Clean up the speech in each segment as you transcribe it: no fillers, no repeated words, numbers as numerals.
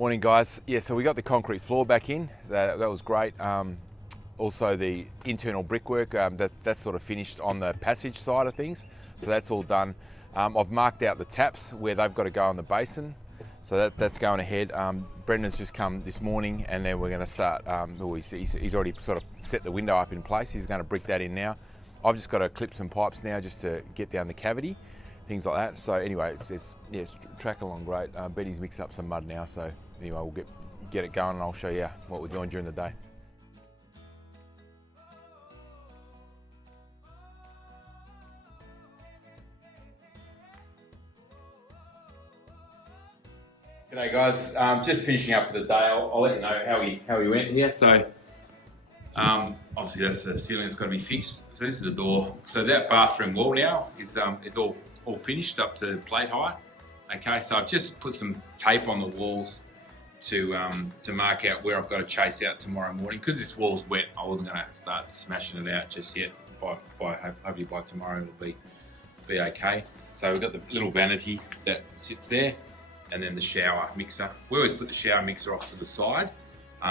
Morning, guys. Yeah, so we got the concrete floor back in. That was great. Also, the internal brickwork, that's sort of finished on the passage side of things. So that's all done. I've marked out the taps where they've got to go in the basin. So that's going ahead. Brendan's just come this morning, and then we're going to start. He's already sort of set the window up in place. He's going to brick that in now. I've just got to clip some pipes now just to get down the cavity, things like that. So anyway, it's tracking along great. Betty's mixed up some mud now, so anyway, we'll get it going, and I'll show you what we're doing during the day. G'day guys, just finishing up for the day. I'll let you know how we went here. So obviously that's the ceiling that's got to be fixed. So this is the door. So that bathroom wall now is all finished up to plate height. Okay, so I've just put some tape on the walls to mark out where I've got to chase out tomorrow morning. Because this wall's wet, I wasn't going to start smashing it out just yet. Hopefully by tomorrow it'll be okay. So we've got the little vanity that sits there, and then the shower mixer. We always put the shower mixer off to the side,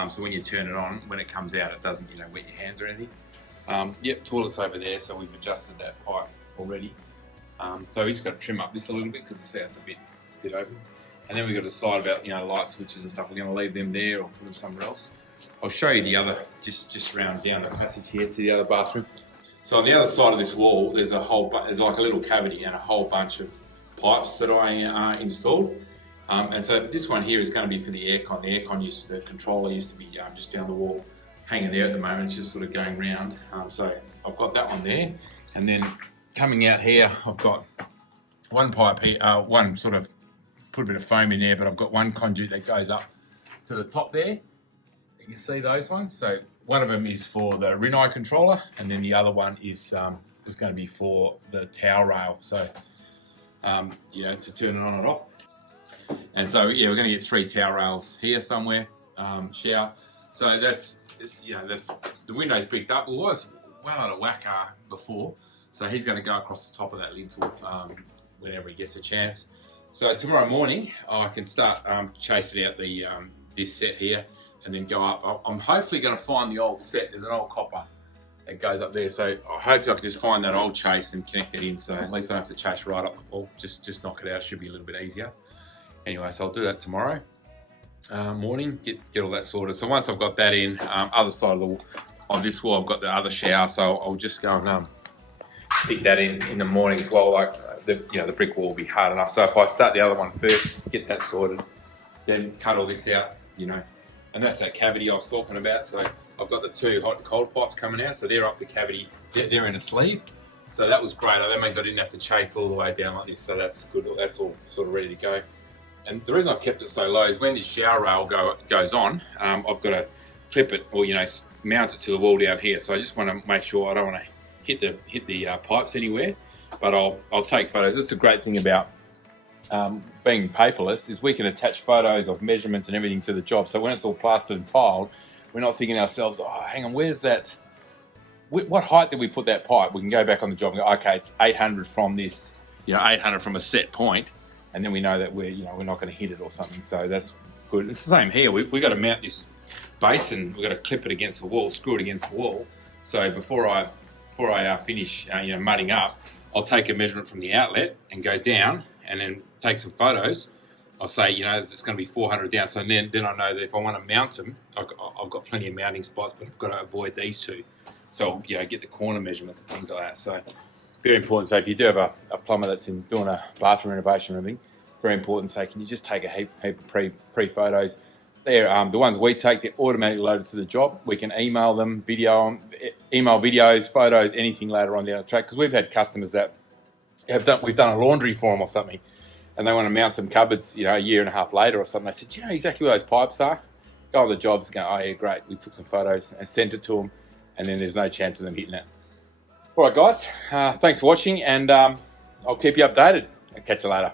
so when you turn it on, when it comes out, it doesn't wet your hands or anything. Yep, toilet's over there, so we've adjusted that pipe already. So we just got to trim up this a little bit because the sound's a bit open. And then we've got to decide about light switches and stuff. We're going to leave them there or put them somewhere else. I'll show you the other, just round down the passage here to the other bathroom. So on the other side of this wall, there's like a little cavity and a whole bunch of pipes that I installed. And so this one here is going to be for the aircon. The controller used to be just down the wall, hanging there at the moment. It's just sort of going round. So I've got that one there. And then coming out here, I've got one pipe here, one sort of put a bit of foam in there, but I've got one conduit that goes up to the top there. You can see those ones. So one of them is for the Rinnai controller, and then the other one is going to be for the towel rail. So to turn it on and off. And so we're going to get 3 towel rails here somewhere, shower. So that's the window's bricked up. It was well out of whack before, so he's going to go across the top of that lintel whenever he gets a chance. So tomorrow morning I can start chasing out the this set here, and then go up. I'm hopefully going to find the old set. There's an old copper that goes up there, so I hope I can just find that old chase and connect it in, so at least I don't have to chase right up the wall. Just knock it out. Should be a little bit easier. Anyway, so I'll do that tomorrow morning, get all that sorted. So once I've got that in, other side of this wall, I've got the other shower, so I'll just go and stick that in the morning as well. Like the brick wall will be hard enough. So if I start the other one first, get that sorted, then cut all this out, and that's that cavity I was talking about. So I've got the 2 hot and cold pipes coming out, so they're up the cavity, they're in a sleeve. So that was great. That means I didn't have to chase all the way down like this, so that's good. That's all sort of ready to go. And the reason I've kept it so low is when this shower rail goes on, I've got to clip it or mount it to the wall down here. So I just want to make sure I don't want to hit the pipes anywhere, but I'll take photos. That's the great thing about being paperless, is we can attach photos of measurements and everything to the job. So when it's all plastered and tiled, we're not thinking to ourselves, oh, hang on, where's that? What height did we put that pipe? We can go back on the job and go, okay, it's 800 from this, 800 from a set point. And then we know that we're not going to hit it or something. So that's good. It's the same here. We've got to mount this basin. We've got to clip it against the wall, screw it against the wall. So before I finish, mudding up, I'll take a measurement from the outlet and go down, and then take some photos. I'll say, it's going to be 400 down. So then I know that if I want to mount them, I've got plenty of mounting spots, but I've got to avoid these 2. So get the corner measurements and things like that. So very important. So if you do have a plumber that's doing a bathroom renovation or anything, very important. So can you just take a heap of pre photos? They're the ones we take. They're automatically loaded to the job. We can email them, email videos, photos, anything later on down the track. Because we've had customers that we've done a laundry for them or something, and they want to mount some cupboards, a year and a half later or something. I said, do you know exactly where those pipes are? Go on the jobs and go, oh yeah, great. We took some photos and sent it to them, and then there's no chance of them hitting it. All right, guys, thanks for watching, and I'll keep you updated. I'll catch you later.